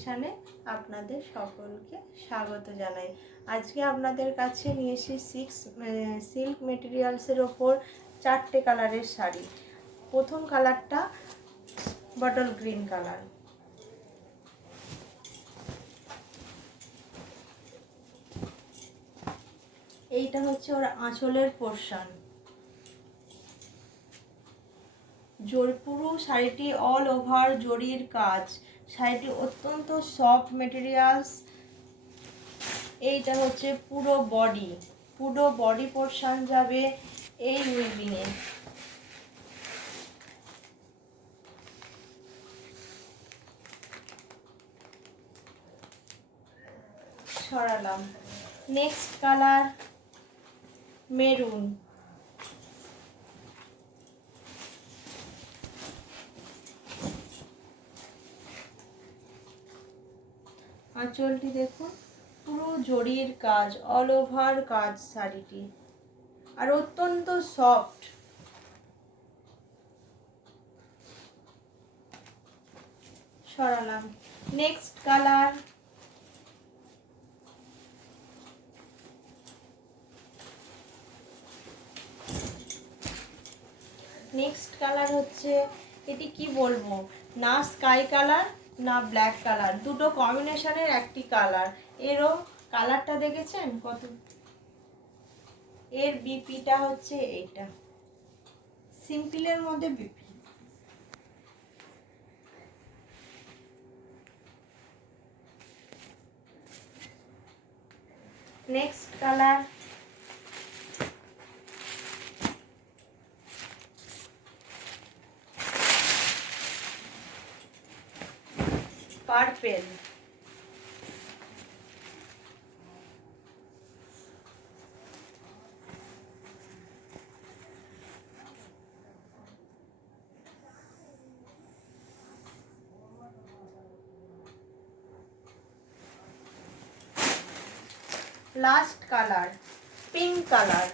কালেকশানে আপনাদের সকলকে স্বাগত জানাই। আজকে আপনাদের কাছে নিয়ে এসেছি সিল্ক মেটেরিয়ালসের ওপর 4টে কালারের শাড়ি। প্রথম কালারটা বটল গ্রিন কালার, এইটা হচ্ছে ওর আঁচলের পোর্শন। পুরো শাড়িটি অল ওভার জরির কাজ, শাড়িটি অত্যন্ত সফট মেটেরিয়ালস। এইটা হচ্ছে পুরো বডি পোর্শন যাবে এই উইভিংয়ে। সরালাম। নেক্সট কালার মেরুন, আঁচলটি দেখুন পুরো জরির কাজ, অল ওভার কাজ শাড়িটি, আর অত্যন্ত সফট। সরালাম। নেক্সট কালার হচ্ছে, এটি কি বলবো, না স্কাই কালার না ব্ল্যাক কালার, দুটো কম্বিনেশনের একটি কালার। এরও কালারটা দেখেছেন কত, এর বিপিটা হচ্ছে এইটা, সিম্পলের মধ্যে BP. Next colour purple, last colour pink colour.